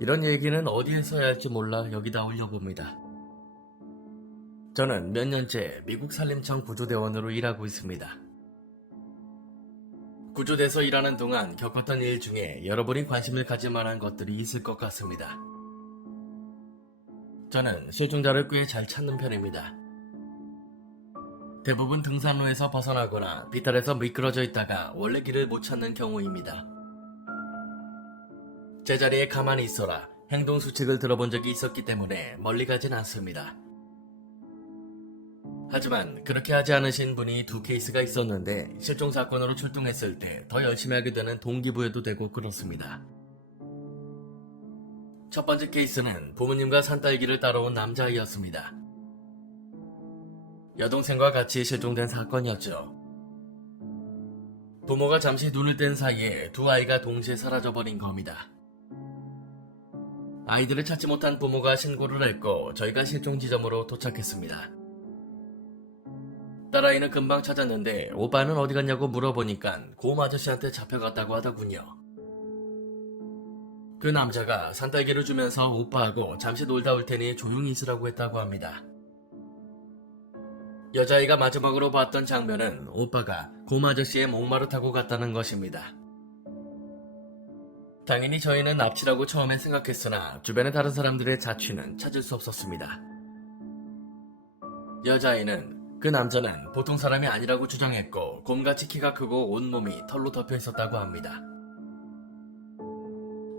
이런 얘기는 어디에서 해야 할지 몰라 여기다 올려봅니다. 저는 몇 년째 미국 산림청 구조대원으로 일하고 있습니다. 구조대에서 일하는 동안 겪었던 일 중에 여러분이 관심을 가질 만한 것들이 있을 것 같습니다. 저는 실종자를 꽤 잘 찾는 편입니다. 대부분 등산로에서 벗어나거나 비탈에서 미끄러져 있다가 원래 길을 못 찾는 경우입니다. 제자리에 가만히 있어라 행동 수칙을 들어본 적이 있었기 때문에 멀리 가진 않습니다. 하지만 그렇게 하지 않으신 분이 두 케이스가 있었는데 실종 사건으로 출동했을 때 더 열심히 하게 되는 동기부여도 되고 그렇습니다. 첫 번째 케이스는 부모님과 산딸기를 따라온 남자아이였습니다. 여동생과 같이 실종된 사건이었죠. 부모가 잠시 눈을 뗀 사이에 두 아이가 동시에 사라져버린 겁니다. 아이들을 찾지 못한 부모가 신고를 했고 저희가 실종 지점으로 도착했습니다. 딸아이는 금방 찾았는데 오빠는 어디 갔냐고 물어보니까 고음 아저씨한테 잡혀갔다고 하더군요. 그 남자가 산딸기를 주면서 오빠하고 잠시 놀다 올 테니 조용히 있으라고 했다고 합니다. 여자아이가 마지막으로 봤던 장면은 오빠가 고음 아저씨의 목마루 타고 갔다는 것입니다. 당연히 저희는 납치라고 처음에 생각했으나 주변의 다른 사람들의 자취는 찾을 수 없었습니다. 여자아이는 그 남자는 보통 사람이 아니라고 주장했고 곰같이 키가 크고 온몸이 털로 덮여 있었다고 합니다.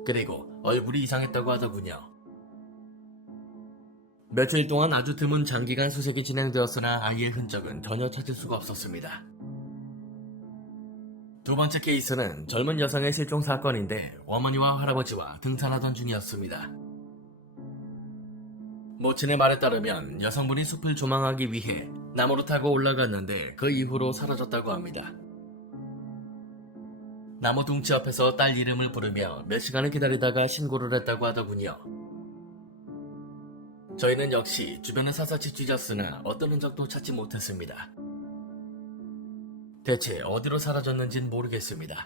그리고 얼굴이 이상했다고 하더군요. 며칠 동안 아주 드문 장기간 수색이 진행되었으나 아이의 흔적은 전혀 찾을 수가 없었습니다. 두 번째 케이스는 젊은 여성의 실종 사건인데 어머니와 할아버지와 등산하던 중이었습니다. 모친의 말에 따르면 여성분이 숲을 조망하기 위해 나무로 타고 올라갔는데 그 이후로 사라졌다고 합니다. 나무 둥치 앞에서 딸 이름을 부르며 몇 시간을 기다리다가 신고를 했다고 하더군요. 저희는 역시 주변을 샅샅이 뒤졌으나 어떤 흔적도 찾지 못했습니다. 대체 어디로 사라졌는진 모르겠습니다.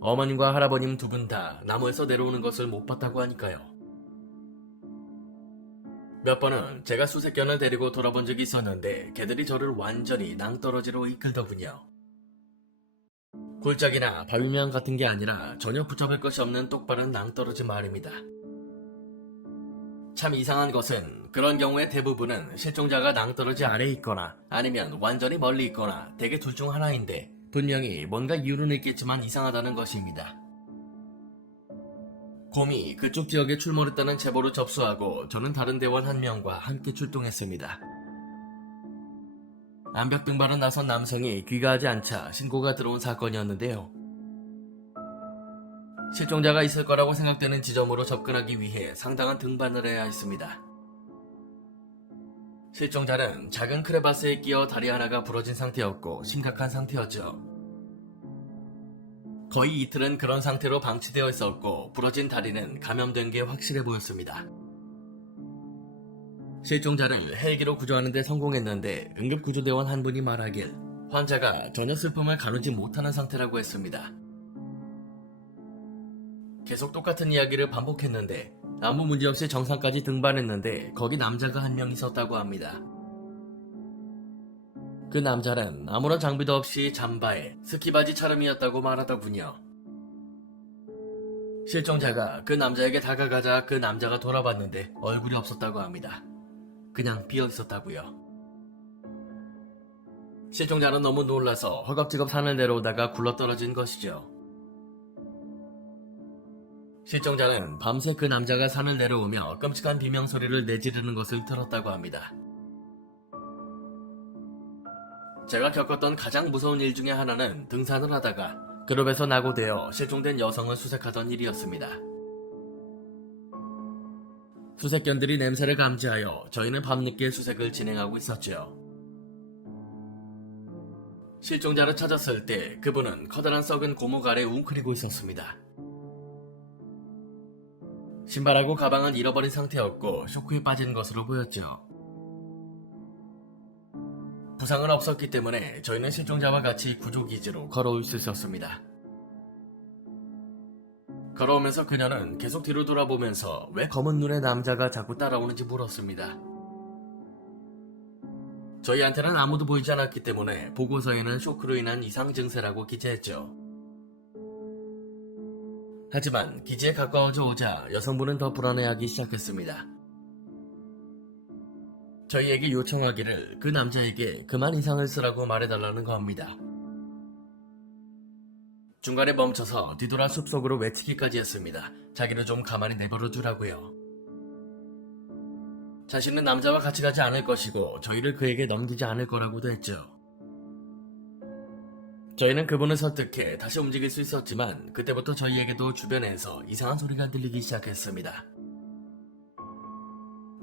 어머님과 할아버님 두 분 다 나무에서 내려오는 것을 못 봤다고 하니까요. 몇 번은 제가 수색견을 데리고 돌아본 적이 있었는데 걔들이 저를 완전히 낭떠러지로 이끌더군요. 골짜기나 바위면 같은 게 아니라 전혀 붙잡을 것이 없는 똑바른 낭떠러지 말입니다. 참 이상한 것은 그런 경우의 대부분은 실종자가 낭떠러지 아래에 있거나 아니면 완전히 멀리 있거나 대개 둘 중 하나인데 분명히 뭔가 이유는 있겠지만 이상하다는 것입니다. 곰이 그쪽 지역에 출몰했다는 제보를 접수하고 저는 다른 대원 한 명과 함께 출동했습니다. 암벽 등반을 나선 남성이 귀가하지 않자 신고가 들어온 사건이었는데요. 실종자가 있을 거라고 생각되는 지점으로 접근하기 위해 상당한 등반을 해야 했습니다. 실종자는 작은 크레바스에 끼어 다리 하나가 부러진 상태였고 심각한 상태였죠. 거의 이틀은 그런 상태로 방치되어 있었고 부러진 다리는 감염된 게 확실해 보였습니다. 실종자를 헬기로 구조하는 데 성공했는데 응급구조대원 한 분이 말하길 환자가 전혀 슬픔을 가누지 못하는 상태라고 했습니다. 계속 똑같은 이야기를 반복했는데 아무 문제없이 정상까지 등반했는데 거기 남자가 한 명 있었다고 합니다. 그 남자는 아무런 장비도 없이 잠바에 스키바지 차림이었다고 말하더군요. 실종자가 그 남자에게 다가가자 그 남자가 돌아봤는데 얼굴이 없었다고 합니다. 그냥 비어 있었다고요. 실종자는 너무 놀라서 허겁지겁 산을 내려오다가 굴러떨어진 것이죠. 실종자는 밤새 그 남자가 산을 내려오며 끔찍한 비명소리를 내지르는 것을 들었다고 합니다. 제가 겪었던 가장 무서운 일 중에 하나는 등산을 하다가 그룹에서 낙오되어 실종된 여성을 수색하던 일이었습니다. 수색견들이 냄새를 감지하여 저희는 밤늦게 수색을 진행하고 있었죠. 실종자를 찾았을 때 그분은 커다란 썩은 고목 아래 웅크리고 있었습니다. 신발하고 가방은 잃어버린 상태였고 쇼크에 빠진 것으로 보였죠. 부상은 없었기 때문에 저희는 실종자와 같이 구조기지로 걸어올 수 있었습니다. 걸어오면서 그녀는 계속 뒤로 돌아보면서 왜 검은 눈의 남자가 자꾸 따라오는지 물었습니다. 저희한테는 아무도 보이지 않았기 때문에 보고서에는 쇼크로 인한 이상 증세라고 기재했죠. 하지만 기지에 가까워져 오자 여성분은 더 불안해하기 시작했습니다. 저희에게 요청하기를 그 남자에게 그만 이상을 쓰라고 말해달라는 겁니다. 중간에 멈춰서 뒤돌아 숲속으로 외치기까지 했습니다. 자기를 좀 가만히 내버려 두라고요. 자신은 남자와 같이 가지 않을 것이고 저희를 그에게 넘기지 않을 거라고도 했죠. 저희는 그분을 설득해 다시 움직일 수 있었지만 그때부터 저희에게도 주변에서 이상한 소리가 들리기 시작했습니다.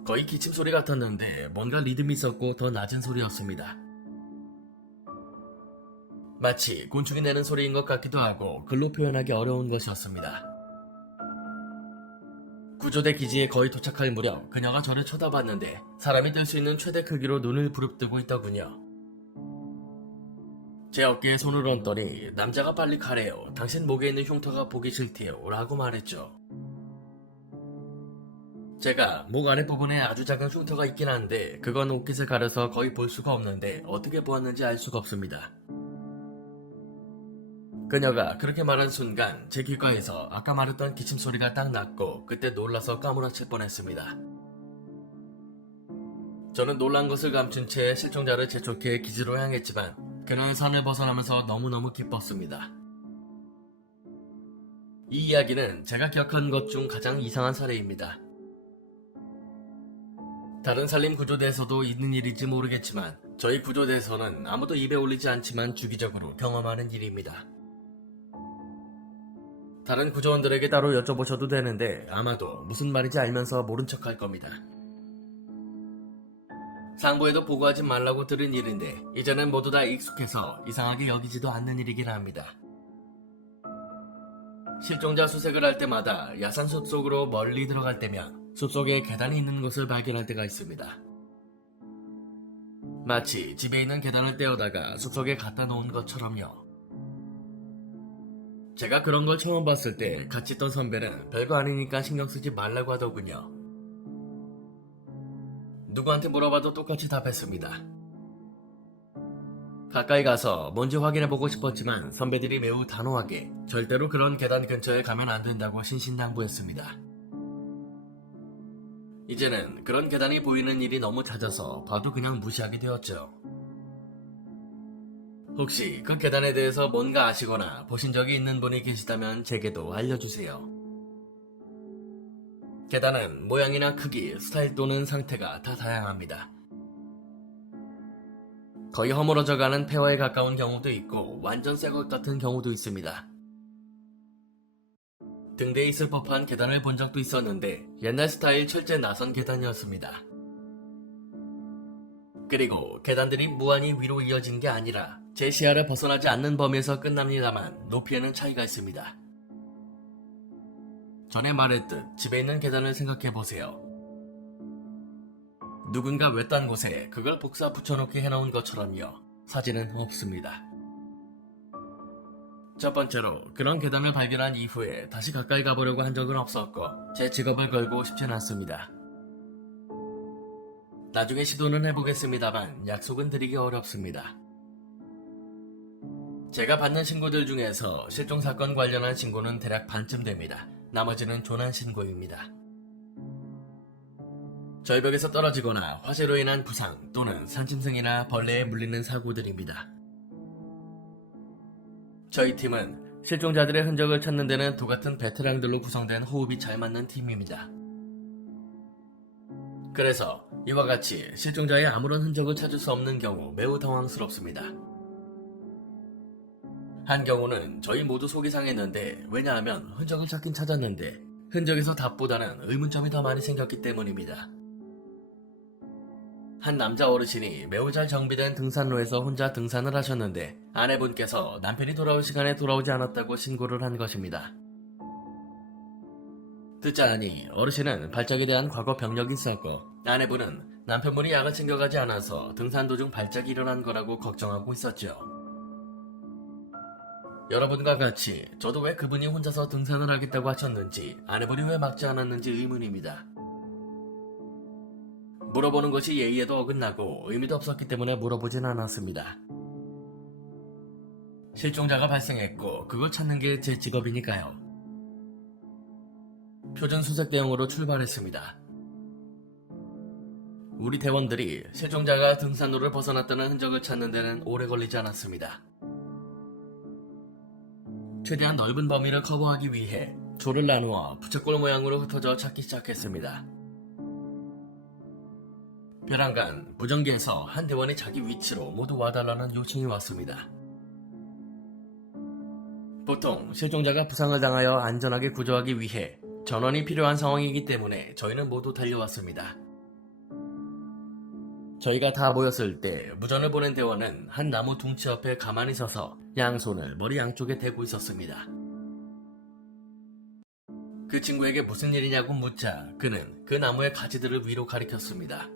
거의 기침 소리 같았는데 뭔가 리듬이 있었고 더 낮은 소리였습니다. 마치 곤충이 내는 소리인 것 같기도 하고 글로 표현하기 어려운 것이었습니다. 구조대 기지에 거의 도착할 무렵 그녀가 저를 쳐다봤는데 사람이 뜰 수 있는 최대 크기로 눈을 부릅뜨고 있더군요. 제 어깨에 손을 얹더니 남자가 빨리 가래요. 당신 목에 있는 흉터가 보기 싫대요 라고 말했죠. 제가 목 아랫부분에 아주 작은 흉터가 있긴 한데 그건 옷깃을 가려서 거의 볼 수가 없는데 어떻게 보았는지 알 수가 없습니다. 그녀가 그렇게 말한 순간 제 귓가에서 아까 말했던 기침 소리가 딱 났고 그때 놀라서 까무라칠 뻔했습니다. 저는 놀란 것을 감춘 채 실종자를 재촉해 기지로 향했지만 그녀는 산을 벗어나면서 너무너무 기뻤습니다. 이 이야기는 제가 기억한 것 중 가장 이상한 사례입니다. 다른 산림 구조대에서도 있는 일인지 모르겠지만 저희 구조대에서는 아무도 입에 올리지 않지만 주기적으로 경험하는 일입니다. 다른 구조원들에게 따로 여쭤보셔도 되는데 아마도 무슨 말인지 알면서 모른 척 할 겁니다. 상부에도 보고하지 말라고 들은 일인데 이제는 모두 다 익숙해서 이상하게 여기지도 않는 일이긴 합니다. 실종자 수색을 할 때마다 야산 숲속으로 멀리 들어갈 때면 숲속에 계단이 있는 곳을 발견할 때가 있습니다. 마치 집에 있는 계단을 떼어다가 숲속에 갖다 놓은 것처럼요. 제가 그런 걸 처음 봤을 때 같이 있던 선배는 별거 아니니까 신경 쓰지 말라고 하더군요. 누구한테 물어봐도 똑같이 답했습니다. 가까이 가서 뭔지 확인해보고 싶었지만 선배들이 매우 단호하게 절대로 그런 계단 근처에 가면 안 된다고 신신당부했습니다. 이제는 그런 계단이 보이는 일이 너무 잦아서 봐도 그냥 무시하게 되었죠. 혹시 그 계단에 대해서 뭔가 아시거나 보신 적이 있는 분이 계시다면 제게도 알려주세요. 계단은 모양이나 크기, 스타일 또는 상태가 다 다양합니다. 거의 허물어져가는 폐허에 가까운 경우도 있고 완전 새 것 같은 경우도 있습니다. 등대에 있을 법한 계단을 본 적도 있었는데 옛날 스타일 철제 나선 계단이었습니다. 그리고 계단들이 무한히 위로 이어진 게 아니라 제 시야를 벗어나지 않는 범위에서 끝납니다만 높이에는 차이가 있습니다. 전에 말했듯 집에 있는 계단을 생각해보세요. 누군가 외딴 곳에 그걸 복사 붙여놓게 해놓은 것처럼요. 사진은 없습니다. 첫 번째로 그런 계단을 발견한 이후에 다시 가까이 가보려고 한 적은 없었고 제 직업을 걸고 싶진 않습니다. 나중에 시도는 해보겠습니다만 약속은 드리기 어렵습니다. 제가 받는 신고들 중에서 실종사건 관련한 신고는 대략 반쯤 됩니다. 나머지는 조난 신고입니다. 절벽에서 떨어지거나 화재로 인한 부상 또는 산짐승이나 벌레에 물리는 사고들입니다. 저희 팀은 실종자들의 흔적을 찾는 데는 도같은 베테랑들로 구성된 호흡이 잘 맞는 팀입니다. 그래서 이와 같이 실종자의 아무런 흔적을 찾을 수 없는 경우 매우 당황스럽습니다. 한 경우는 저희 모두 속이 상했는데 왜냐하면 흔적을 찾긴 찾았는데 흔적에서 답보다는 의문점이 더 많이 생겼기 때문입니다. 한 남자 어르신이 매우 잘 정비된 등산로에서 혼자 등산을 하셨는데 아내분께서 남편이 돌아올 시간에 돌아오지 않았다고 신고를 한 것입니다. 듣자 하니 어르신은 발작에 대한 과거 병력이 있었고 아내분은 남편분이 약을 챙겨가지 않아서 등산 도중 발작이 일어난 거라고 걱정하고 있었죠. 여러분과 같이 저도 왜 그분이 혼자서 등산을 하겠다고 하셨는지, 아내분이 왜 막지 않았는지 의문입니다. 물어보는 것이 예의에도 어긋나고 의미도 없었기 때문에 물어보진 않았습니다. 실종자가 발생했고 그걸 찾는 게 제 직업이니까요. 표준 수색 대응으로 출발했습니다. 우리 대원들이 실종자가 등산로를 벗어났다는 흔적을 찾는 데는 오래 걸리지 않았습니다. 최대한 넓은 범위를 커버하기 위해 조를 나누어 부채꼴 모양으로 흩어져 찾기 시작했습니다. 벼랑간 무전기에서 한 대원이 자기 위치로 모두 와달라는 요청이 왔습니다. 보통 실종자가 부상을 당하여 안전하게 구조하기 위해 전원이 필요한 상황이기 때문에 저희는 모두 달려왔습니다. 저희가 다 모였을 때 무전을 보낸 대원은 한 나무 둥치 옆에 가만히 서서 양손을 머리 양쪽에 대고 있었습니다. 그 친구에게 무슨 일이냐고 묻자 그는 그 나무의 가지들을 위로 가리켰습니다.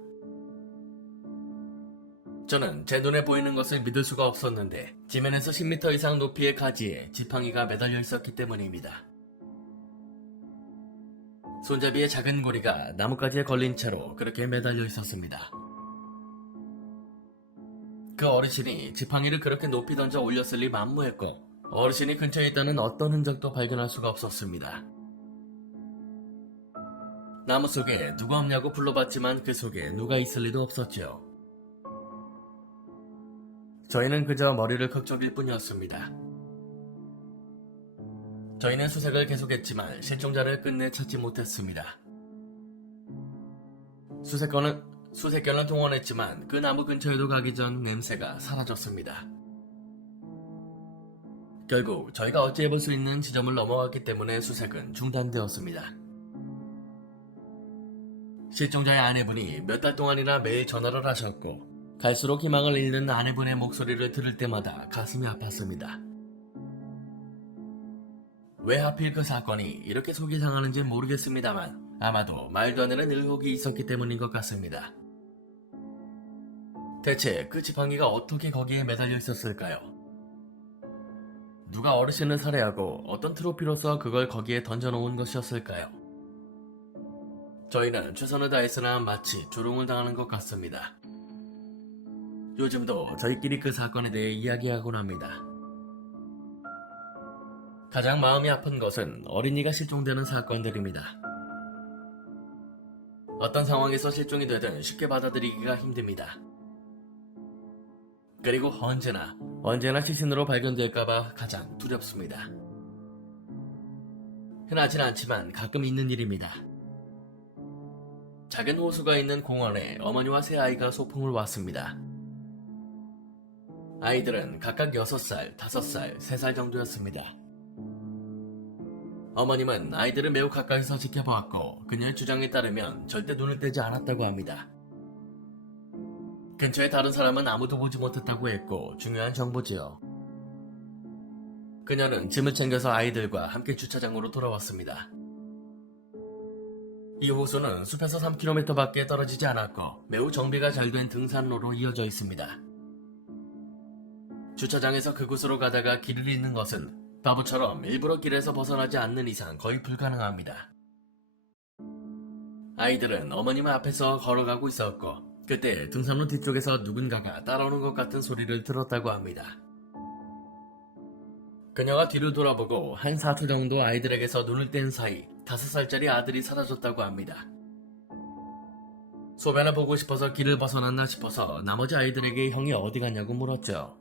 저는 제 눈에 보이는 것을 믿을 수가 없었는데 지면에서 10m 이상 높이의 가지에 지팡이가 매달려 있었기 때문입니다. 손잡이의 작은 고리가 나뭇가지에 걸린 채로 그렇게 매달려 있었습니다. 그 어르신이 지팡이를 그렇게 높이 던져 올렸을 리 만무했고 어르신이 근처에 있다는 어떤 흔적도 발견할 수가 없었습니다. 나무 속에 누가 없냐고 불러봤지만 그 속에 누가 있을 리도 없었죠. 저희는 그저 머리를 긁적일 뿐이었습니다. 저희는 수색을 계속했지만 실종자를 끝내 찾지 못했습니다. 수색견은 동원했지만 그 나무 근처에도 가기 전 냄새가 사라졌습니다. 결국 저희가 어찌해볼 수 있는 지점을 넘어갔기 때문에 수색은 중단되었습니다. 실종자의 아내분이 몇 달 동안이나 매일 전화를 하셨고 갈수록 희망을 잃는 아내분의 목소리를 들을 때마다 가슴이 아팠습니다. 왜 하필 그 사건이 이렇게 속이 상하는지 모르겠습니다만 아마도 말도 안 되는 의혹이 있었기 때문인 것 같습니다. 대체 그 지팡이가 어떻게 거기에 매달려 있었을까요? 누가 어르신을 살해하고 어떤 트로피로서 그걸 거기에 던져놓은 것이었을까요? 저희는 최선을 다했으나 마치 조롱을 당하는 것 같습니다. 요즘도 저희끼리 그 사건에 대해 이야기하곤 합니다. 가장 마음이 아픈 것은 어린이가 실종되는 사건들입니다. 어떤 상황에서 실종이 되든 쉽게 받아들이기가 힘듭니다. 그리고 언제나 시신으로 발견될까봐 가장 두렵습니다. 흔하진 않지만 가끔 있는 일입니다. 작은 호수가 있는 공원에 어머니와 새 아이가 소풍을 왔습니다. 아이들은 각각 6살, 5살, 3살 정도였습니다. 어머님은 아이들을 매우 가까이서 지켜보았고 그녀의 주장에 따르면 절대 눈을 떼지 않았다고 합니다. 근처에 다른 사람은 아무도 보지 못했다고 했고 중요한 정보지요. 그녀는 짐을 챙겨서 아이들과 함께 주차장으로 돌아왔습니다. 이 호수는 숲에서 3km 밖에 떨어지지 않았고 매우 정비가 잘 된 등산로로 이어져 있습니다. 주차장에서 그곳으로 가다가 길을 잃는 것은 바보처럼 일부러 길에서 벗어나지 않는 이상 거의 불가능합니다. 아이들은 어머님 앞에서 걸어가고 있었고 그때 등산로 뒤쪽에서 누군가가 따라오는 것 같은 소리를 들었다고 합니다. 그녀가 뒤를 돌아보고 한 4초 정도 아이들에게서 눈을 뗀 사이 5살짜리 아들이 사라졌다고 합니다. 소변을 보고 싶어서 길을 벗어났나 싶어서 나머지 아이들에게 형이 어디 갔냐고 물었죠.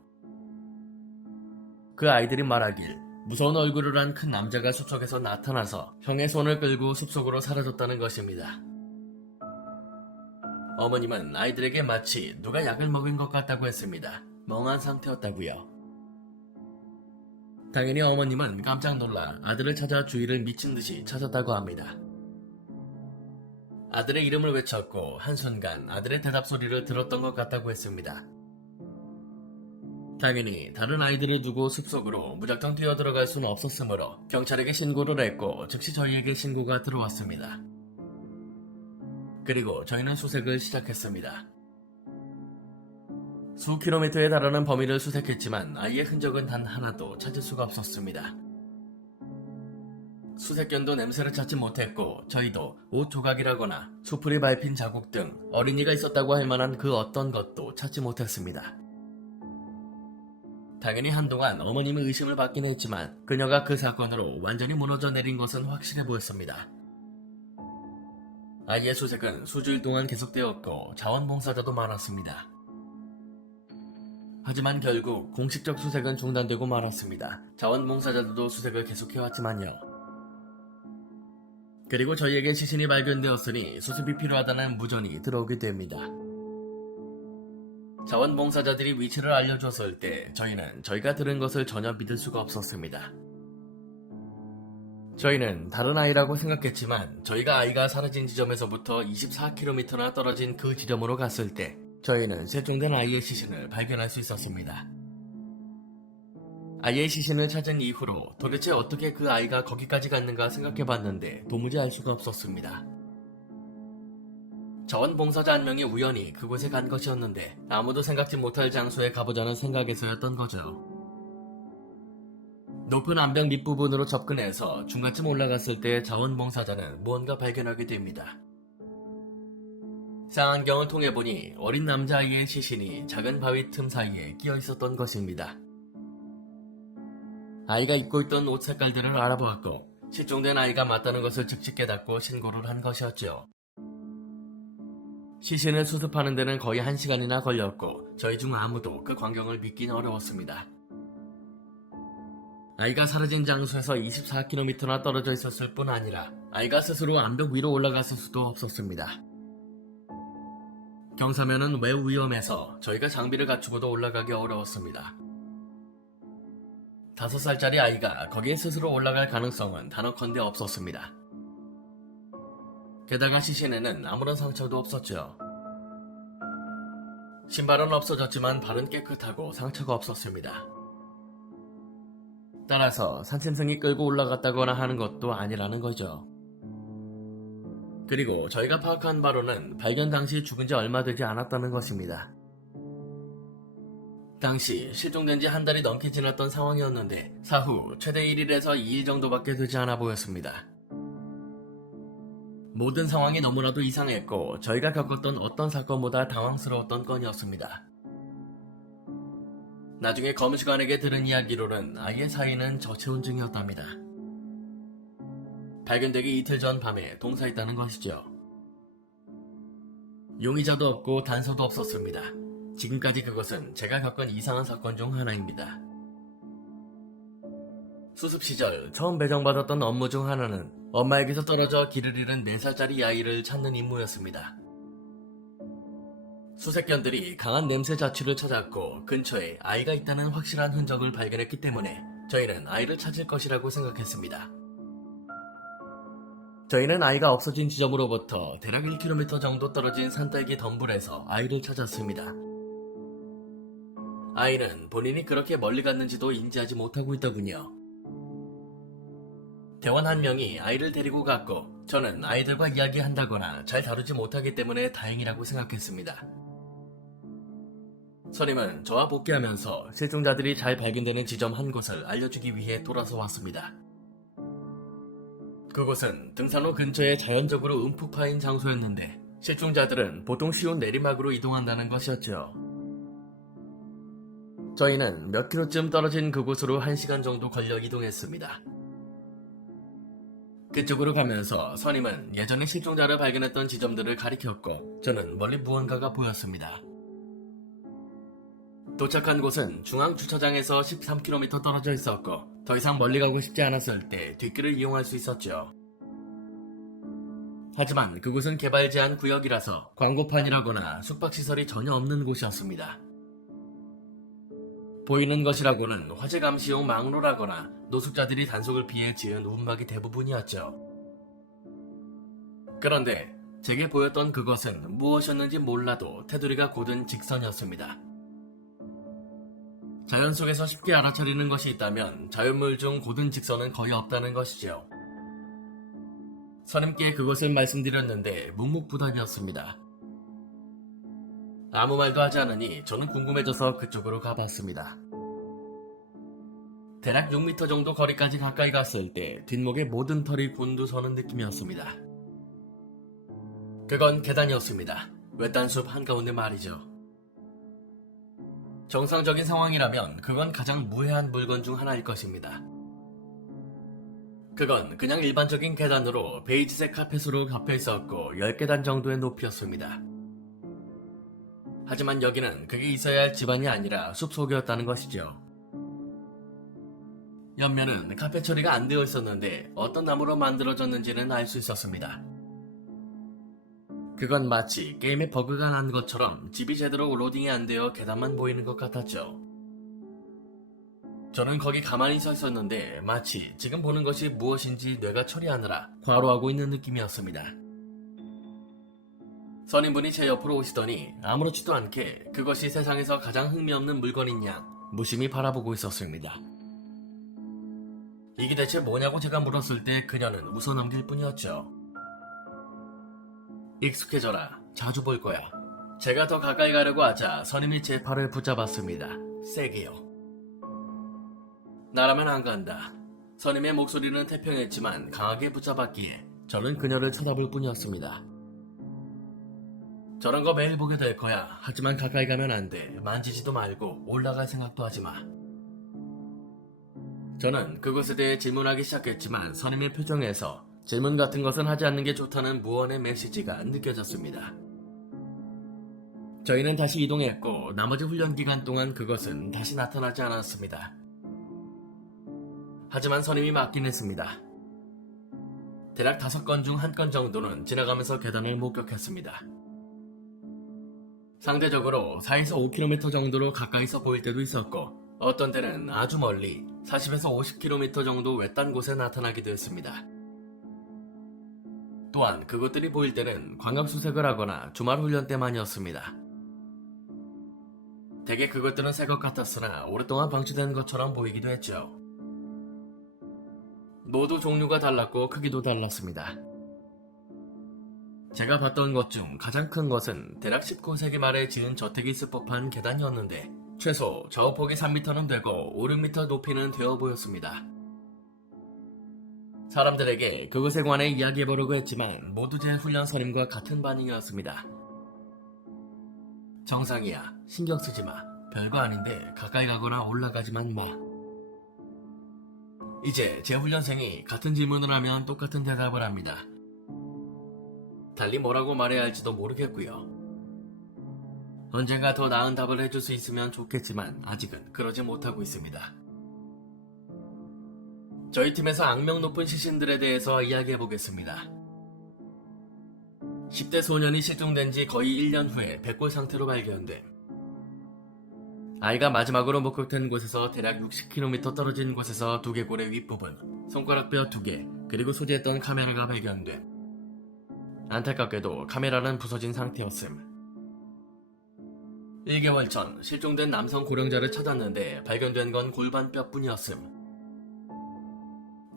그 아이들이 말하길 무서운 얼굴을 한 큰 남자가 숲속에서 나타나서 형의 손을 끌고 숲속으로 사라졌다는 것입니다. 어머님은 아이들에게 마치 누가 약을 먹은 것 같다고 했습니다. 멍한 상태였다고요. 당연히 어머님은 깜짝 놀라 아들을 찾아 주위를 미친 듯이 찾았다고 합니다. 아들의 이름을 외쳤고 한순간 아들의 대답 소리를 들었던 것 같다고 했습니다. 당연히 다른 아이들을 두고 숲속으로 무작정 뛰어들어갈 수는 없었으므로 경찰에게 신고를 했고 즉시 저희에게 신고가 들어왔습니다. 그리고 저희는 수색을 시작했습니다. 수 킬로미터에 달하는 범위를 수색했지만 아이의 흔적은 단 하나도 찾을 수가 없었습니다. 수색견도 냄새를 찾지 못했고 저희도 옷 조각이라거나 수풀이 밟힌 자국 등 어린이가 있었다고 할 만한 그 어떤 것도 찾지 못했습니다. 당연히 한동안 어머님의 의심을 받긴 했지만 그녀가 그 사건으로 완전히 무너져 내린 것은 확실해 보였습니다. 아이의 수색은 수주일 동안 계속되었고 자원봉사자도 많았습니다. 하지만 결국 공식적 수색은 중단되고 말았습니다. 자원봉사자들도 수색을 계속해왔지만요. 그리고 저희에게 시신이 발견되었으니 수습이 필요하다는 무전이 들어오게 됩니다. 자원봉사자들이 위치를 알려줬을 때 저희는 저희가 들은 것을 전혀 믿을 수가 없었습니다. 저희는 다른 아이라고 생각했지만 저희가 아이가 사라진 지점에서부터 24km나 떨어진 그 지점으로 갔을 때 저희는 실종된 아이의 시신을 발견할 수 있었습니다. 아이의 시신을 찾은 이후로 도대체 어떻게 그 아이가 거기까지 갔는가 생각해봤는데 도무지 알 수가 없었습니다. 자원봉사자 한 명이 우연히 그곳에 간 것이었는데 아무도 생각지 못할 장소에 가보자는 생각에서였던 거죠. 높은 암벽 밑부분으로 접근해서 중간쯤 올라갔을 때 자원봉사자는 무언가 발견하게 됩니다. 쌍안경을 통해 보니 어린 남자아이의 시신이 작은 바위 틈 사이에 끼어 있었던 것입니다. 아이가 입고 있던 옷 색깔들을 알아보았고 실종된 아이가 맞다는 것을 즉시 깨닫고 신고를 한 것이었죠. 시신을 수습하는 데는 거의 1시간이나 걸렸고 저희 중 아무도 그 광경을 믿긴 어려웠습니다. 아이가 사라진 장소에서 24km나 떨어져 있었을 뿐 아니라 아이가 스스로 암벽 위로 올라갔을 수도 없었습니다. 경사면은 매우 위험해서 저희가 장비를 갖추고도 올라가기 어려웠습니다. 5살짜리 아이가 거기에 스스로 올라갈 가능성은 단언컨대 없었습니다. 게다가 시신에는 아무런 상처도 없었죠. 신발은 없어졌지만 발은 깨끗하고 상처가 없었습니다. 따라서 산짐승이 끌고 올라갔다거나 하는 것도 아니라는 거죠. 그리고 저희가 파악한 바로는 발견 당시 죽은 지 얼마 되지 않았다는 것입니다. 당시 실종된 지 한 달이 넘게 지났던 상황이었는데 사후 최대 1일에서 2일 정도밖에 되지 않아 보였습니다. 모든 상황이 너무나도 이상했고 저희가 겪었던 어떤 사건보다 당황스러웠던 건이었습니다. 나중에 검시관에게 들은 이야기로는 아이의 사인은 저체온증이었답니다. 발견되기 이틀 전 밤에 동사했다는 것이죠. 용의자도 없고 단서도 없었습니다. 지금까지 그것은 제가 겪은 이상한 사건 중 하나입니다. 수습 시절 처음 배정받았던 업무 중 하나는 엄마에게서 떨어져 길을 잃은 4살짜리 아이를 찾는 임무였습니다. 수색견들이 강한 냄새 자취를 찾았고 근처에 아이가 있다는 확실한 흔적을 발견했기 때문에 저희는 아이를 찾을 것이라고 생각했습니다. 저희는 아이가 없어진 지점으로부터 대략 1km 정도 떨어진 산딸기 덤불에서 아이를 찾았습니다. 아이는 본인이 그렇게 멀리 갔는지도 인지하지 못하고 있더군요. 대원 한 명이 아이를 데리고 갔고 저는 아이들과 이야기한다거나 잘 다루지 못하기 때문에 다행이라고 생각했습니다. 선임은 저와 복귀하면서 실종자들이 잘 발견되는 지점 한 곳을 알려주기 위해 돌아서 왔습니다. 그곳은 등산로 근처에 자연적으로 움푹 파인 장소였는데 실종자들은 보통 쉬운 내리막으로 이동한다는 것이었죠. 저희는 몇 킬로쯤 떨어진 그곳으로 1시간 정도 걸려 이동했습니다. 그쪽으로 가면서 선임은 예전에 실종자를 발견했던 지점들을 가리켰고 저는 멀리 무언가가 보였습니다. 도착한 곳은 중앙 주차장에서 13km 떨어져 있었고 더 이상 멀리 가고 싶지 않았을 때 뒷길을 이용할 수 있었죠. 하지만 그곳은 개발 제한 구역이라서 광고판이라거나 숙박시설이 전혀 없는 곳이었습니다. 보이는 것이라고는 화재 감시용 망로라거나 노숙자들이 단속을 피해 지은 움막이 대부분이었죠. 그런데 제게 보였던 그것은 무엇이었는지 몰라도 테두리가 곧은 직선이었습니다. 자연 속에서 쉽게 알아차리는 것이 있다면 자연물 중 곧은 직선은 거의 없다는 것이죠. 선임께 그것을 말씀드렸는데 묵묵부단이었습니다. 아무 말도 하지 않으니 저는 궁금해져서 그쪽으로 가봤습니다. 대략 6m 정도 거리까지 가까이 갔을 때 뒷목에 모든 털이 곤두서는 느낌이었습니다. 그건 계단이었습니다. 외딴 숲 한가운데 말이죠. 정상적인 상황이라면 그건 가장 무해한 물건 중 하나일 것입니다. 그건 그냥 일반적인 계단으로 베이지색 카펫으로 갚여 있었고 10계단 정도의 높이였습니다. 하지만 여기는 그게 있어야 할 집안이 아니라 숲속이었다는 것이죠. 옆면은 카펫 처리가 안 되어 있었는데 어떤 나무로 만들어졌는지는 알 수 있었습니다. 그건 마치 게임에 버그가 난 것처럼 집이 제대로 로딩이 안 되어 계단만 보이는 것 같았죠. 저는 거기 가만히 서 있었는데 마치 지금 보는 것이 무엇인지 뇌가 처리하느라 과로하고 있는 느낌이었습니다. 선임분이 제 옆으로 오시더니 아무렇지도 않게 그것이 세상에서 가장 흥미없는 물건인 양 무심히 바라보고 있었습니다. 이게 대체 뭐냐고 제가 물었을 때 그녀는 웃어넘길 뿐이었죠. 익숙해져라. 자주 볼 거야. 제가 더 가까이 가려고 하자 선임이 제 팔을 붙잡았습니다. 세게요. 나라면 안 간다. 선임의 목소리는 태평했지만 강하게 붙잡았기에 저는 그녀를 쳐다볼 뿐이었습니다. 저런 거 매일 보게 될 거야. 하지만 가까이 가면 안 돼. 만지지도 말고 올라갈 생각도 하지 마. 저는 그것에 대해 질문하기 시작했지만 선임의 표정에서 질문 같은 것은 하지 않는 게 좋다는 무언의 메시지가 느껴졌습니다. 저희는 다시 이동했고 나머지 훈련 기간 동안 그것은 다시 나타나지 않았습니다. 하지만 선임이 맞긴 했습니다. 대략 5건 중 1건 정도는 지나가면서 계단을 목격했습니다. 상대적으로 4에서 5km 정도로 가까이서 보일 때도 있었고 어떤 때는 아주 멀리 40에서 50km 정도 외딴 곳에 나타나기도 했습니다. 또한 그것들이 보일 때는 광역수색을 하거나 주말 훈련 때만이었습니다. 대개 그것들은 새 것 같았으나 오랫동안 방치된 것처럼 보이기도 했죠. 모두 종류가 달랐고 크기도 달랐습니다. 제가 봤던 것 중 가장 큰 것은 대략 19세기 말에 지은 저택이 있을 법한 계단이었는데 최소 좌우폭이 3m는 되고 5, 6m 높이는 되어 보였습니다. 사람들에게 그것에 관해 이야기해보려고 했지만 모두 제 훈련 선임과 같은 반응이었습니다. 정상이야. 신경 쓰지 마. 별거 아닌데 가까이 가거나 올라가지만 마. 이제 제 훈련생이 같은 질문을 하면 똑같은 대답을 합니다. 달리 뭐라고 말해야 할지도 모르겠고요. 언젠가 더 나은 답을 해줄 수 있으면 좋겠지만 아직은 그러지 못하고 있습니다. 저희 팀에서 악명 높은 시신들에 대해서 이야기해보겠습니다. 10대 소년이 실종된 지 거의 1년 후에 백골 상태로 발견됨. 아이가 마지막으로 목격된 곳에서 대략 60km 떨어진 곳에서 두개골의 윗부분, 손가락뼈 2개, 그리고 소지했던 카메라가 발견됨. 안타깝게도 카메라는 부서진 상태였음. 1개월 전 실종된 남성 고령자를 찾았는데 발견된 건 골반뼈뿐이었음.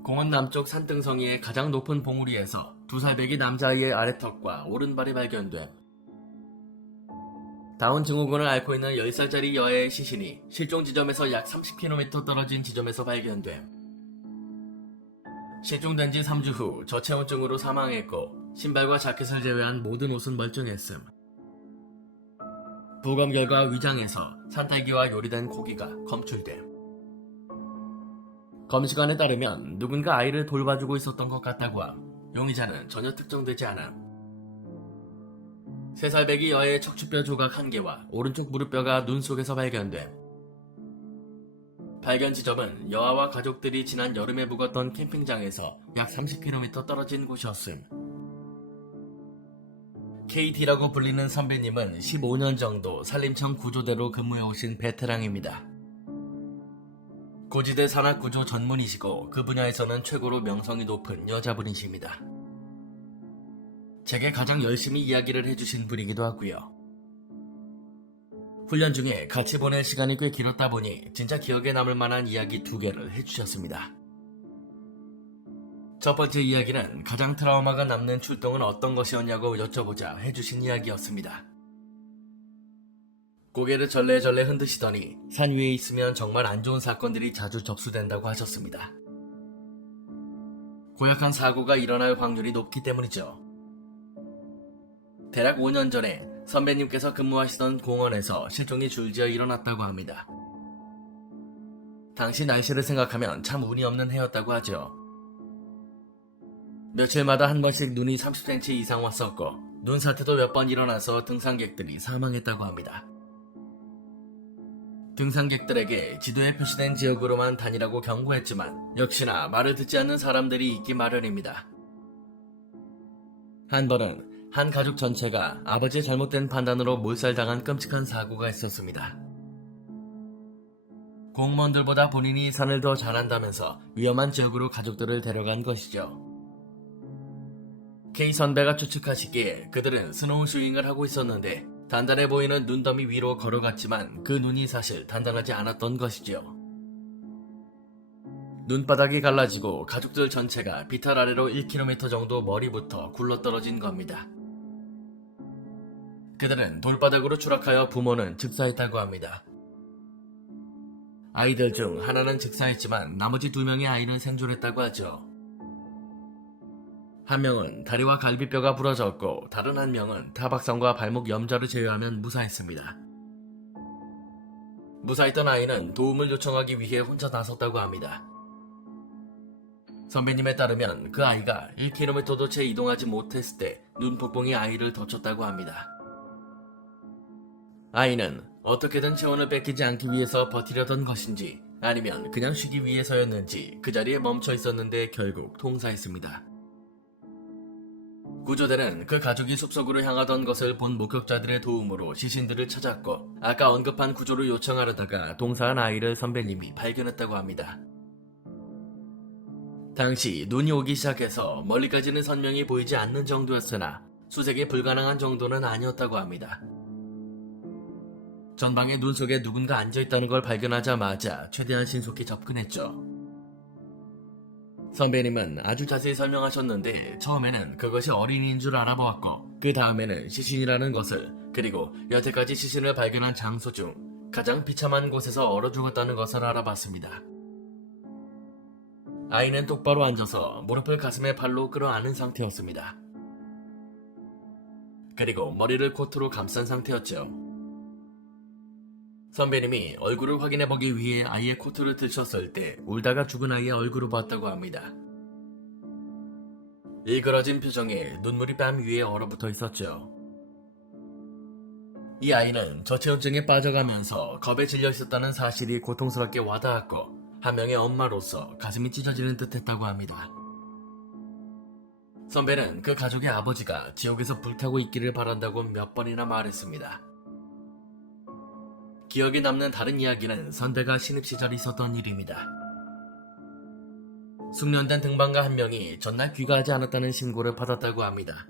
공원 남쪽 산등성이의 가장 높은 봉우리에서 2살배기 남자아이의 아래턱과 오른발이 발견됨. 다운 증후군을 앓고 있는 10살짜리 여아의 시신이 실종 지점에서 약 30km 떨어진 지점에서 발견됨. 실종된 지 3주 후 저체온증으로 사망했고 신발과 자켓을 제외한 모든 옷은 멀쩡했음. 부검 결과 위장에서 산딸기와 요리된 고기가 검출됨. 검시관에 따르면 누군가 아이를 돌봐주고 있었던 것 같다고 함. 용의자는 전혀 특정되지 않음. 3살배기 여아의 척추뼈 조각 1개와 오른쪽 무릎뼈가 눈 속에서 발견됨. 발견 지점은 여아와 가족들이 지난 여름에 묵었던 캠핑장에서 약 30km 떨어진 곳이었음. KT라고 불리는 선배님은 15년 정도 산림청 구조대로 근무해오신 베테랑입니다. 고지대 산악구조 전문이시고 그 분야에서는 최고로 명성이 높은 여자분이십니다. 제게 가장 열심히 이야기를 해주신 분이기도 하고요. 훈련 중에 같이 보낼 시간이 꽤 길었다 보니 진짜 기억에 남을 만한 이야기 2개를 해주셨습니다. 첫 번째 이야기는 가장 트라우마가 남는 출동은 어떤 것이었냐고 여쭤보자 해주신 이야기였습니다. 고개를 절레절레 흔드시더니 산 위에 있으면 정말 안 좋은 사건들이 자주 접수된다고 하셨습니다. 고약한 사고가 일어날 확률이 높기 때문이죠. 대략 5년 전에 선배님께서 근무하시던 공원에서 실종이 줄지어 일어났다고 합니다. 당시 날씨를 생각하면 참 운이 없는 해였다고 하죠. 며칠마다 한 번씩 눈이 30cm 이상 왔었고 눈사태도 몇 번 일어나서 등산객들이 사망했다고 합니다. 등산객들에게 지도에 표시된 지역으로만 다니라고 경고했지만 역시나 말을 듣지 않는 사람들이 있기 마련입니다. 한 번은 한 가족 전체가 아버지의 잘못된 판단으로 몰살당한 끔찍한 사고가 있었습니다. 공무원들보다 본인이 산을 더 잘한다면서 위험한 지역으로 가족들을 데려간 것이죠. K 선배가 추측하시기에 그들은 스노우 스윙을 하고 있었는데 단단해 보이는 눈더미 위로 걸어갔지만 그 눈이 사실 단단하지 않았던 것이죠. 눈바닥이 갈라지고 가족들 전체가 비탈 아래로 1km 정도 머리부터 굴러떨어진 겁니다. 그들은 돌바닥으로 추락하여 부모는 즉사했다고 합니다. 아이들 중 하나는 즉사했지만 나머지 2명의 아이는 생존했다고 하죠. 한 명은 다리와 갈비뼈가 부러졌고 다른 한 명은 타박상과 발목 염좌를 제외하면 무사했습니다. 무사했던 아이는 도움을 요청하기 위해 혼자 나섰다고 합니다. 선배님에 따르면 그 아이가 1km도 채 이동하지 못했을 때 눈폭풍이 아이를 덮쳤다고 합니다. 아이는 어떻게든 체온을 뺏기지 않기 위해서 버티려던 것인지 아니면 그냥 쉬기 위해서였는지 그 자리에 멈춰 있었는데 결국 통사했습니다. 구조대는 그 가족이 숲속으로 향하던 것을 본 목격자들의 도움으로 시신들을 찾았고 아까 언급한 구조를 요청하려다가 동사한 아이를 선배님이 발견했다고 합니다. 당시 눈이 오기 시작해서 멀리까지는 선명히 보이지 않는 정도였으나 수색이 불가능한 정도는 아니었다고 합니다. 전방에 눈 속에 누군가 앉아있다는 걸 발견하자마자 최대한 신속히 접근했죠. 선배님은 아주 자세히 설명하셨는데 처음에는 그것이 어린이인 줄 알아보았고 그 다음에는 시신이라는 것을 그리고 여태까지 시신을 발견한 장소 중 가장 비참한 곳에서 얼어 죽었다는 것을 알아봤습니다. 아이는 똑바로 앉아서 무릎을 가슴에 발로 끌어안은 상태였습니다. 그리고 머리를 코트로 감싼 상태였죠. 선배님이 얼굴을 확인해보기 위해 아이의 코트를 들쳤을 때 울다가 죽은 아이의 얼굴을 봤다고 합니다. 일그러진 표정에 눈물이 뺨 위에 얼어붙어 있었죠. 이 아이는 저체온증에 빠져가면서 겁에 질려 있었다는 사실이 고통스럽게 와닿았고 한 명의 엄마로서 가슴이 찢어지는 듯 했다고 합니다. 선배는 그 가족의 아버지가 지옥에서 불타고 있기를 바란다고 몇 번이나 말했습니다. 기억에 남는 다른 이야기는 선배가 신입시절 있었던 일입니다. 숙련된 등반가 한 명이 전날 귀가하지 않았다는 신고를 받았다고 합니다.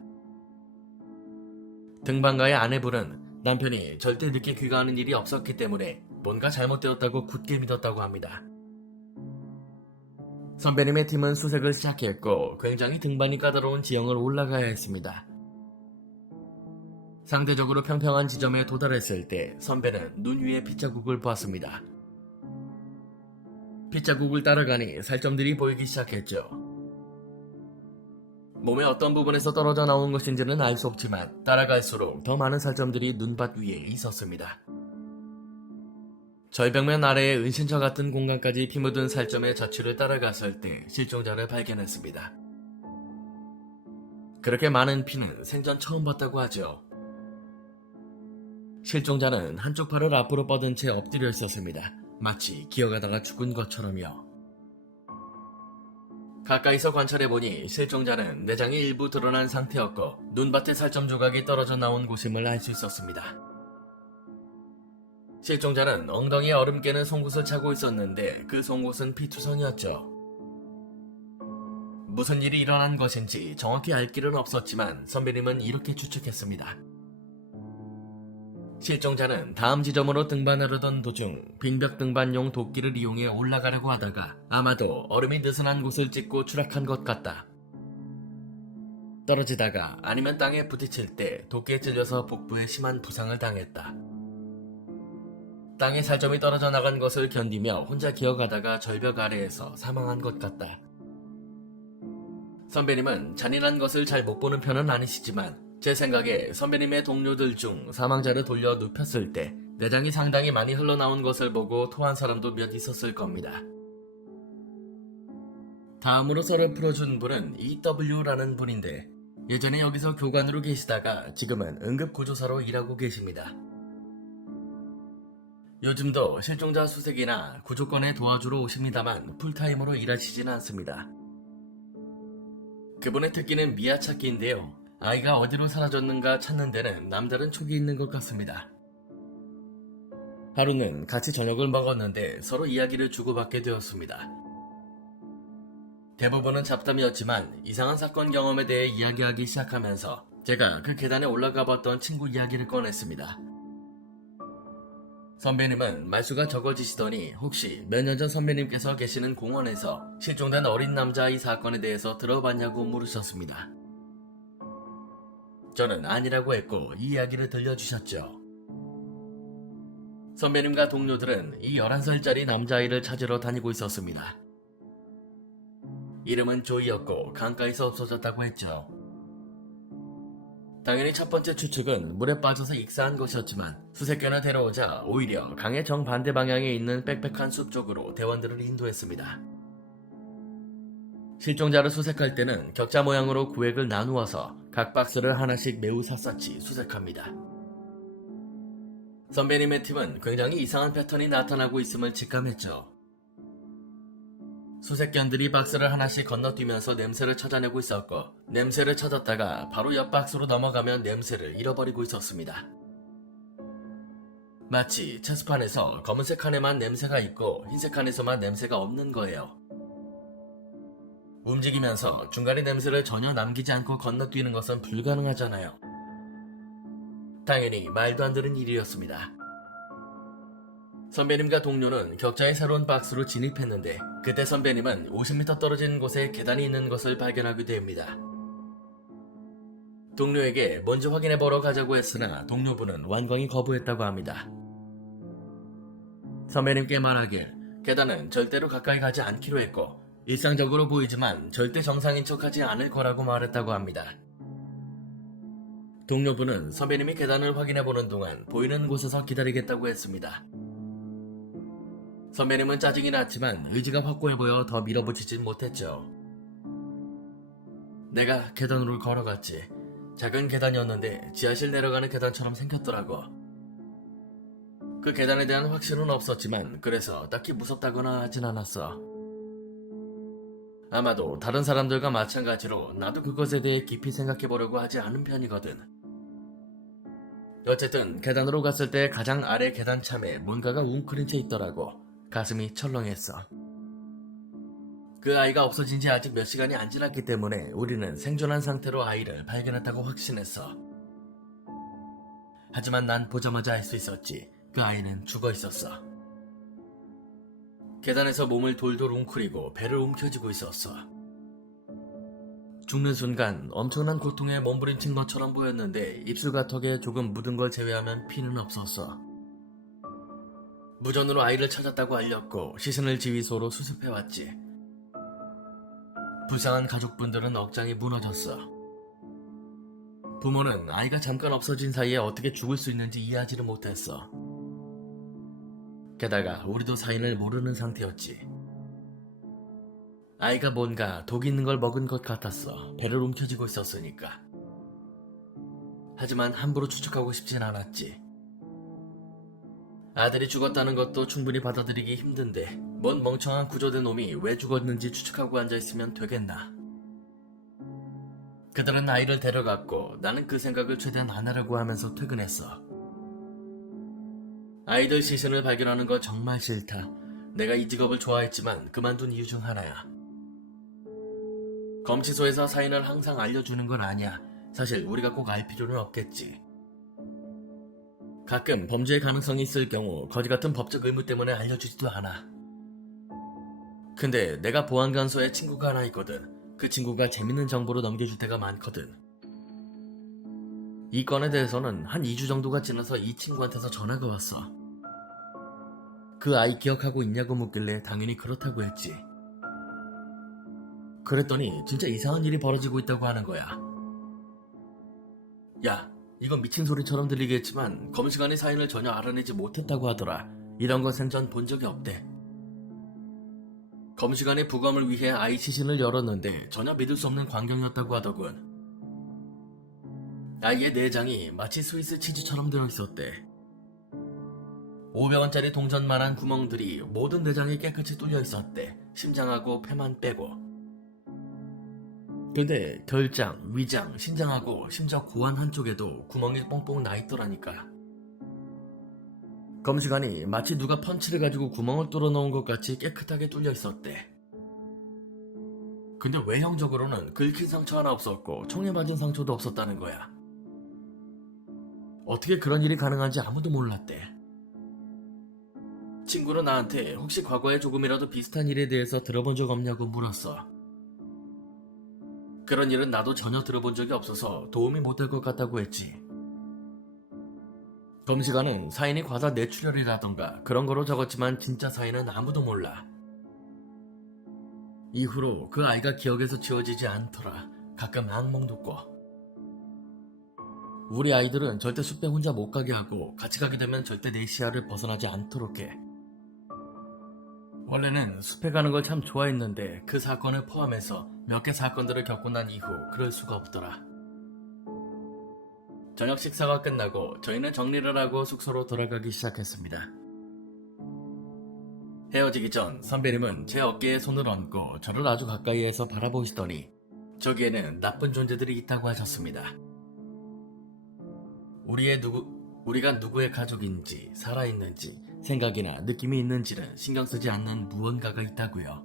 등반가의 아내분은 남편이 절대 늦게 귀가하는 일이 없었기 때문에 뭔가 잘못되었다고 굳게 믿었다고 합니다. 선배님의 팀은 수색을 시작했고 굉장히 등반이 까다로운 지형을 올라가야 했습니다. 상대적으로 평평한 지점에 도달했을 때 선배는 눈 위에 핏자국을 보았습니다. 핏자국을 따라가니 살점들이 보이기 시작했죠. 몸의 어떤 부분에서 떨어져 나온 것인지는 알 수 없지만 따라갈수록 더 많은 살점들이 눈밭 위에 있었습니다. 절벽면 아래의 은신처 같은 공간까지 피 묻은 살점의 자취를 따라갔을 때 실종자를 발견했습니다. 그렇게 많은 피는 생전 처음 봤다고 하죠. 실종자는 한쪽 팔을 앞으로 뻗은 채 엎드려 있었습니다. 마치 기어가다가 죽은 것처럼요. 가까이서 관찰해보니 실종자는 내장이 일부 드러난 상태였고 눈밭에 살점 조각이 떨어져 나온 곳임을 알 수 있었습니다. 실종자는 엉덩이에 얼음 깨는 송곳을 차고 있었는데 그 송곳은 피투성이었죠. 무슨 일이 일어난 것인지 정확히 알 길은 없었지만 선배님은 이렇게 추측했습니다. 실종자는 다음 지점으로 등반하려던 도중 빈벽 등반용 도끼를 이용해 올라가려고 하다가 아마도 얼음이 느슨한 곳을 찍고 추락한 것 같다. 떨어지다가 아니면 땅에 부딪힐 때 도끼에 찔려서 복부에 심한 부상을 당했다. 땅에 살점이 떨어져 나간 것을 견디며 혼자 기어가다가 절벽 아래에서 사망한 것 같다. 선배님은 잔인한 것을 잘 못 보는 편은 아니시지만 제 생각에 선배님의 동료들 중 사망자를 돌려 눕혔을 때 내장이 상당히 많이 흘러나온 것을 보고 토한 사람도 몇 있었을 겁니다. 다음으로 썰을 풀어준 분은 EW라는 분인데 예전에 여기서 교관으로 계시다가 지금은 응급구조사로 일하고 계십니다. 요즘도 실종자 수색이나 구조권에 도와주러 오십니다만 풀타임으로 일하시진 않습니다. 그분의 특기는 미아 찾기인데요. 아이가 어디로 사라졌는가 찾는 데는 남다른 촉이 있는 것 같습니다. 하루는 같이 저녁을 먹었는데 서로 이야기를 주고받게 되었습니다. 대부분은 잡담이었지만 이상한 사건 경험에 대해 이야기하기 시작하면서 제가 그 계단에 올라가 봤던 친구 이야기를 꺼냈습니다. 선배님은 말수가 적어지시더니 혹시 몇 년 전 선배님께서 계시는 공원에서 실종된 어린 남자아이 사건에 대해서 들어봤냐고 물으셨습니다. 저는 아니라고 했고 이 이야기를 들려주셨죠. 선배님과 동료들은 이 11살짜리 남자아이를 찾으러 다니고 있었습니다. 이름은 조이였고 강가에서 없어졌다고 했죠. 당연히 첫 번째 추측은 물에 빠져서 익사한 것이었지만 수색견을 데려오자 오히려 강의 정반대 방향에 있는 빽빽한 숲 쪽으로 대원들을 인도했습니다. 실종자를 수색할 때는 격자 모양으로 구획을 나누어서 각 박스를 하나씩 매우 샅샅이 수색합니다. 선배님의 팀은 굉장히 이상한 패턴이 나타나고 있음을 직감했죠. 수색견들이 박스를 하나씩 건너뛰면서 냄새를 찾아내고 있었고 냄새를 찾았다가 바로 옆 박스로 넘어가면 냄새를 잃어버리고 있었습니다. 마치 체스판에서 검은색 칸에만 냄새가 있고 흰색 칸에서만 냄새가 없는 거예요. 움직이면서 중간에 냄새를 전혀 남기지 않고 건너뛰는 것은 불가능하잖아요. 당연히 말도 안 되는 일이었습니다. 선배님과 동료는 격자의 새로운 박스로 진입했는데 그때 선배님은 50m 떨어진 곳에 계단이 있는 것을 발견하게 됩니다. 동료에게 먼저 확인해보러 가자고 했으나 동료분은 완강히 거부했다고 합니다. 선배님께 말하길 계단은 절대로 가까이 가지 않기로 했고 일상적으로 보이지만 절대 정상인 척하지 않을 거라고 말했다고 합니다. 동료분은 선배님이 계단을 확인해보는 동안 보이는 곳에서 기다리겠다고 했습니다. 선배님은 짜증이 났지만 의지가 확고해 보여 더 밀어붙이진 못했죠. 내가 계단으로 걸어갔지. 작은 계단이었는데 지하실 내려가는 계단처럼 생겼더라고. 그 계단에 대한 확신은 없었지만 그래서 딱히 무섭다거나 하진 않았어. 아마도 다른 사람들과 마찬가지로 나도 그것에 대해 깊이 생각해보려고 하지 않은 편이거든. 어쨌든 계단으로 갔을 때 가장 아래 계단 참에 뭔가가 웅크린 채 있더라고. 가슴이 철렁했어. 그 아이가 없어진 지 아직 몇 시간이 안 지났기 때문에 우리는 생존한 상태로 아이를 발견했다고 확신했어. 하지만 난 보자마자 알 수 있었지. 그 아이는 죽어 있었어. 계단에서 몸을 돌돌 웅크리고 배를 움켜쥐고 있었어. 죽는 순간 엄청난 고통에 몸부림친 것처럼 보였는데 입술과 턱에 조금 묻은 걸 제외하면 피는 없었어. 무전으로 아이를 찾았다고 알렸고 시신을 지휘소로 수습해왔지. 불쌍한 가족분들은 억장이 무너졌어. 부모는 아이가 잠깐 없어진 사이에 어떻게 죽을 수 있는지 이해하지를 못했어. 게다가 우리도 사인을 모르는 상태였지. 아이가 뭔가 독 있는 걸 먹은 것 같았어. 배를 움켜쥐고 있었으니까. 하지만 함부로 추측하고 싶진 않았지. 아들이 죽었다는 것도 충분히 받아들이기 힘든데 뭔 멍청한 구조된 놈이 왜 죽었는지 추측하고 앉아있으면 되겠나. 그들은 아이를 데려갔고 나는 그 생각을 최대한 안 하려고 하면서 퇴근했어. 아이들 시신을 발견하는 거 정말 싫다. 내가 이 직업을 좋아했지만 그만둔 이유 중 하나야. 검치소에서 사인을 항상 알려주는 건 아니야. 사실 우리가 꼭 알 필요는 없겠지. 가끔 범죄의 가능성이 있을 경우 거지 같은 법적 의무 때문에 알려주지도 않아. 근데 내가 보안관소에 친구가 하나 있거든. 그 친구가 재밌는 정보로 넘겨줄 때가 많거든. 이 건에 대해서는 한 2주 정도가 지나서 이 친구한테서 전화가 왔어. 그 아이 기억하고 있냐고 묻길래 당연히 그렇다고 했지. 그랬더니 진짜 이상한 일이 벌어지고 있다고 하는 거야. 야, 이건 미친 소리처럼 들리겠지만 검시관이 사인을 전혀 알아내지 못했다고 하더라. 이런 건 생전 본 적이 없대. 검시관이 부검을 위해 아이 시신을 열었는데 전혀 믿을 수 없는 광경이었다고 하더군. 아이의 내장이 마치 스위스 치즈처럼 들어있었대. 500원짜리 동전만한 구멍들이 모든 내장이 깨끗이 뚫려 있었대. 심장하고 폐만 빼고. 근데 결장, 위장, 신장하고 심지어 고환 한쪽에도 구멍이 뽕뽕 나 있더라니까. 검시관이 마치 누가 펀치를 가지고 구멍을 뚫어 놓은 것 같이 깨끗하게 뚫려 있었대. 근데 외형적으로는 긁힌 상처 하나 없었고 총에 맞은 상처도 없었다는 거야. 어떻게 그런 일이 가능한지 아무도 몰랐대. 친구는 나한테 혹시 과거에 조금이라도 비슷한 일에 대해서 들어본 적 없냐고 물었어. 그런 일은 나도 전혀 들어본 적이 없어서 도움이 못 될 것 같다고 했지. 검시관은 사인이 과다 뇌출혈이라던가 그런 거로 적었지만 진짜 사인은 아무도 몰라. 이후로 그 아이가 기억에서 지워지지 않더라. 가끔 악몽도 꿔. 우리 아이들은 절대 숲에 혼자 못 가게 하고 같이 가게 되면 절대 내 시야를 벗어나지 않도록 해. 원래는 숲에 가는 걸 참 좋아했는데 그 사건을 포함해서 몇 개 사건들을 겪고 난 이후 그럴 수가 없더라. 저녁 식사가 끝나고 저희는 정리를 하고 숙소로 돌아가기 시작했습니다. 헤어지기 전 선배님은 제 어깨에 손을 얹고 저를 아주 가까이에서 바라보시더니 저기에는 나쁜 존재들이 있다고 하셨습니다. 우리가 누구의 가족인지 살아있는지 생각이나 느낌이 있는지는 신경 쓰지 않는 무언가가 있다고요.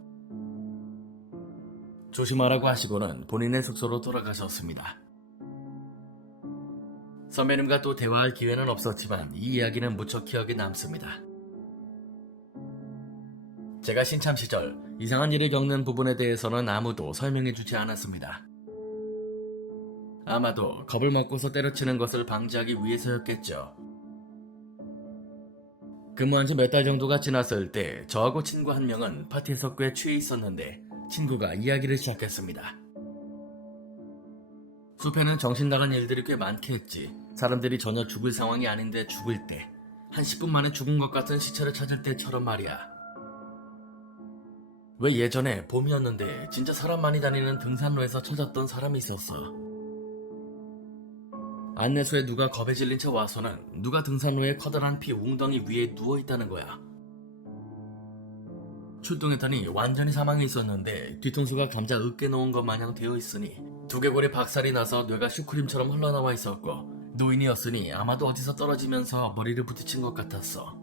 조심하라고 하시고는 본인의 숙소로 돌아가셨습니다. 선배님과 또 대화할 기회는 없었지만 이 이야기는 무척 기억에 남습니다. 제가 신참 시절 이상한 일을 겪는 부분에 대해서는 아무도 설명해주지 않았습니다. 아마도 겁을 먹고서 때려치는 것을 방지하기 위해서였겠죠. 근무한 지 몇 달 정도가 지났을 때 저하고 친구 한 명은 파티에서 꽤 취해 있었는데 친구가 이야기를 시작했습니다. 숲에는 정신 나간 일들이 꽤 많겠지. 사람들이 전혀 죽을 상황이 아닌데 죽을 때, 한 10분 만에 죽은 것 같은 시체를 찾을 때처럼 말이야. 왜 예전에 봄이었는데 진짜 사람 많이 다니는 등산로에서 찾았던 사람이 있었어. 안내소에 누가 겁에 질린 채 와서는 누가 등산로에 커다란 피 웅덩이 위에 누워있다는 거야. 출동했더니 완전히 사망해 있었는데 뒤통수가 감자 으깨 놓은 것 마냥 되어 있으니 두개골이 박살이 나서 뇌가 슈크림처럼 흘러나와 있었고 노인이었으니 아마도 어디서 떨어지면서 머리를 부딪힌 것 같았어.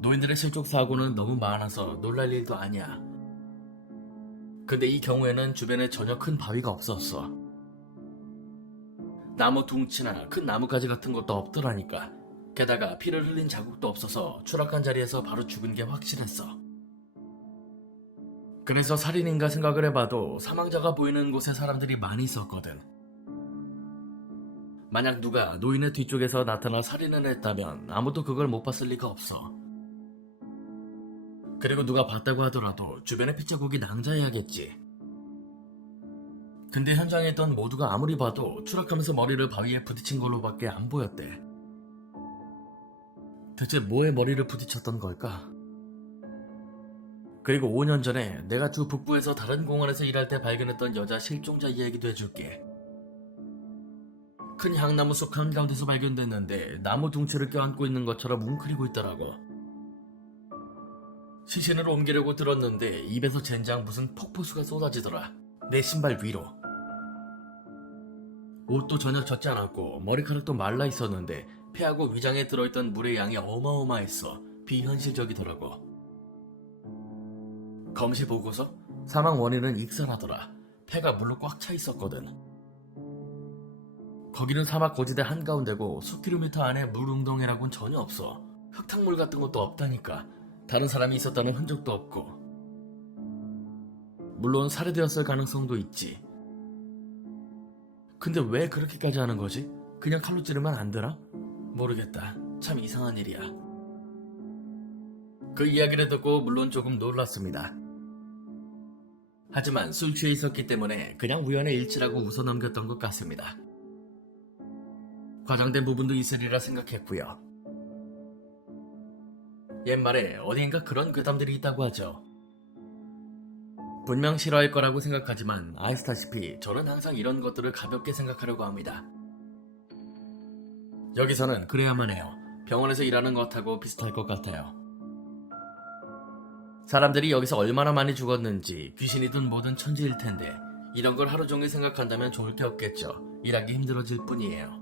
노인들의 실족 사고는 너무 많아서 놀랄 일도 아니야. 근데 이 경우에는 주변에 전혀 큰 바위가 없었어. 나무 둥치나 큰 나뭇가지 같은 것도 없더라니까. 게다가 피를 흘린 자국도 없어서 추락한 자리에서 바로 죽은 게 확실했어. 그래서 살인인가 생각을 해봐도 사망자가 보이는 곳에 사람들이 많이 있었거든. 만약 누가 노인의 뒤쪽에서 나타나 살인을 했다면 아무도 그걸 못 봤을 리가 없어. 그리고 누가 봤다고 하더라도 주변에 핏자국이 낭자해야겠지. 근데 현장에 있던 모두가 아무리 봐도 추락하면서 머리를 바위에 부딪힌 걸로밖에 안 보였대. 대체 뭐에 머리를 부딪혔던 걸까? 그리고 5년 전에 내가 주 북부에서 다른 공원에서 일할 때 발견했던 여자 실종자 이야기도 해줄게. 큰 향나무 숲 한가운데서 발견됐는데 나무 둥치를 껴안고 있는 것처럼 웅크리고 있더라고. 시신을 옮기려고 들었는데 입에서 젠장 무슨 폭포수가 쏟아지더라. 내 신발 위로. 옷도 전혀 젖지 않았고 머리카락도 말라 있었는데 폐하고 위장에 들어있던 물의 양이 어마어마했어. 비현실적이더라고. 검시 보고서 사망 원인은 익살하더라. 폐가 물로 꽉 차 있었거든. 거기는 사막 고지대 한가운데고 수킬로미터 안에 물 웅덩이라고는 전혀 없어. 흙탕물 같은 것도 없다니까. 다른 사람이 있었다는 흔적도 없고. 물론 살해되었을 가능성도 있지. 근데 왜 그렇게까지 하는 거지? 그냥 칼로 찌르면 안 되나? 모르겠다. 참 이상한 일이야. 그 이야기를 듣고 물론 조금 놀랐습니다. 하지만 술 취해 있었기 때문에 그냥 우연의 일치라고 웃어 넘겼던 것 같습니다. 과장된 부분도 있으리라 생각했고요. 옛말에 어디인가 그런 괴담들이 있다고 하죠. 분명 싫어할 거라고 생각하지만 아시다시피 저는 항상 이런 것들을 가볍게 생각하려고 합니다. 여기서는 그래야만 해요. 병원에서 일하는 것하고 비슷할 것 같아요. 사람들이 여기서 얼마나 많이 죽었는지 귀신이든 뭐든 천지일 텐데 이런 걸 하루 종일 생각한다면 좋을 게 없겠죠. 일하기 힘들어질 뿐이에요.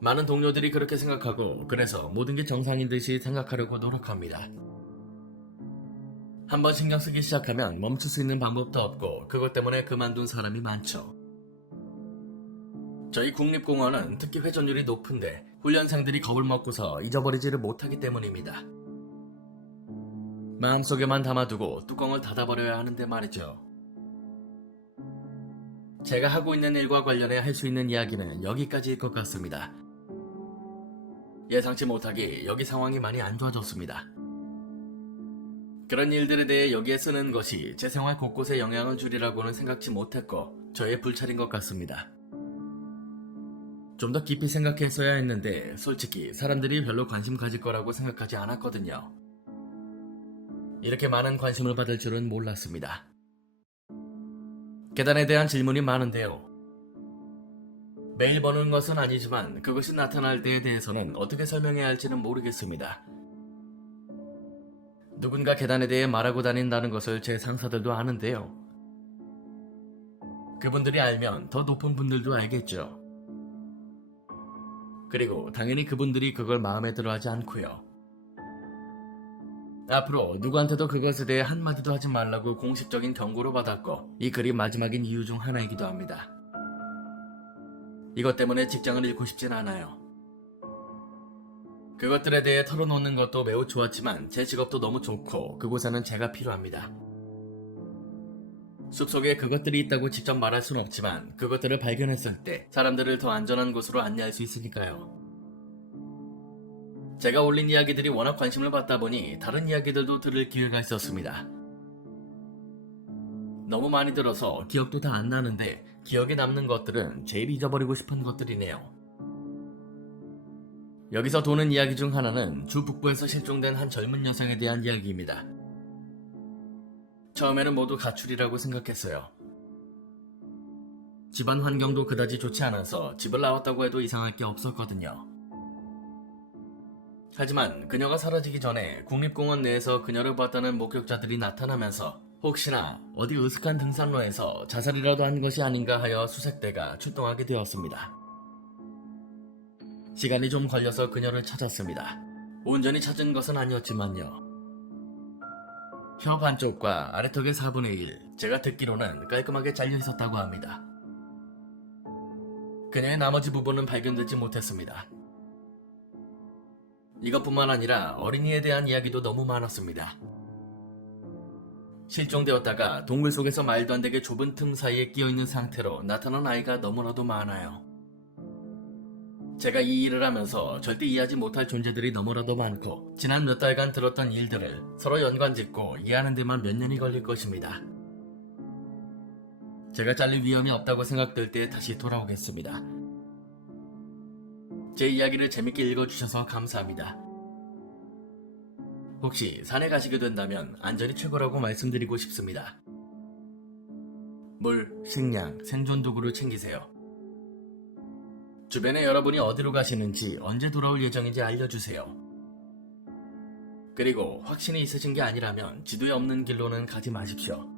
많은 동료들이 그렇게 생각하고 그래서 모든 게 정상인 듯이 생각하려고 노력합니다. 한번 신경 쓰기 시작하면 멈출 수 있는 방법도 없고 그것 때문에 그만둔 사람이 많죠. 저희 국립공원은 특히 회전율이 높은데 훈련생들이 겁을 먹고서 잊어버리지를 못하기 때문입니다. 마음속에만 담아두고 뚜껑을 닫아버려야 하는데 말이죠. 제가 하고 있는 일과 관련해 할 수 있는 이야기는 여기까지일 것 같습니다. 예상치 못하게 여기 상황이 많이 안 좋아졌습니다. 그런 일들에 대해 여기에 쓰는 것이 제 생활 곳곳에 영향을 주리라고는 생각지 못했고 저의 불찰인 것 같습니다. 좀 더 깊이 생각했어야 했는데 솔직히 사람들이 별로 관심 가질 거라고 생각하지 않았거든요. 이렇게 많은 관심을 받을 줄은 몰랐습니다. 계단에 대한 질문이 많은데요. 매일 보는 것은 아니지만 그것이 나타날 때에 대해서는 어떻게 설명해야 할지는 모르겠습니다. 누군가 계단에 대해 말하고 다닌다는 것을 제 상사들도 아는데요. 그분들이 알면 더 높은 분들도 알겠죠. 그리고 당연히 그분들이 그걸 마음에 들어하지 않고요. 앞으로 누구한테도 그것에 대해 한마디도 하지 말라고 공식적인 경고를 받았고 이 글이 마지막인 이유 중 하나이기도 합니다. 이것 때문에 직장을 잃고 싶진 않아요. 그것들에 대해 털어놓는 것도 매우 좋았지만 제 직업도 너무 좋고 그곳에는 제가 필요합니다. 숲속에 그것들이 있다고 직접 말할 순 없지만 그것들을 발견했을 때 사람들을 더 안전한 곳으로 안내할 수 있으니까요. 제가 올린 이야기들이 워낙 관심을 받다 보니 다른 이야기들도 들을 기회가 있었습니다. 너무 많이 들어서 기억도 다 안 나는데 기억에 남는 것들은 제일 잊어버리고 싶은 것들이네요. 여기서 도는 이야기 중 하나는 주 북부에서 실종된 한 젊은 여성에 대한 이야기입니다. 처음에는 모두 가출이라고 생각했어요. 집안 환경도 그다지 좋지 않아서 집을 나왔다고 해도 이상할 게 없었거든요. 하지만 그녀가 사라지기 전에 국립공원 내에서 그녀를 봤다는 목격자들이 나타나면서 혹시나 어디 으슥한 등산로에서 자살이라도 한 것이 아닌가 하여 수색대가 출동하게 되었습니다. 시간이 좀 걸려서 그녀를 찾았습니다. 온전히 찾은 것은 아니었지만요. 혀 반쪽과 아래턱의 4분의 1, 제가 듣기로는 깔끔하게 잘려 있었다고 합니다. 그녀의 나머지 부분은 발견되지 못했습니다. 이것뿐만 아니라 어린이에 대한 이야기도 너무 많았습니다. 실종되었다가 동굴 속에서 말도 안 되게 좁은 틈 사이에 끼어있는 상태로 나타난 아이가 너무나도 많아요. 제가 이 일을 하면서 절대 이해하지 못할 존재들이 너무나도 많고 지난 몇 달간 들었던 일들을 서로 연관짓고 이해하는 데만 몇 년이 걸릴 것입니다. 제가 잘릴 위험이 없다고 생각될 때 다시 돌아오겠습니다. 제 이야기를 재밌게 읽어주셔서 감사합니다. 혹시 산에 가시게 된다면 안전이 최고라고 말씀드리고 싶습니다. 물, 식량, 생존 도구를 챙기세요. 주변에 여러분이 어디로 가시는지 언제 돌아올 예정인지 알려주세요. 그리고 확신이 있으신 게 아니라면 지도에 없는 길로는 가지 마십시오.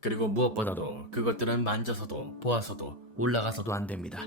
그리고 무엇보다도 그것들은 만져서도 보아서도 올라가서도 안 됩니다.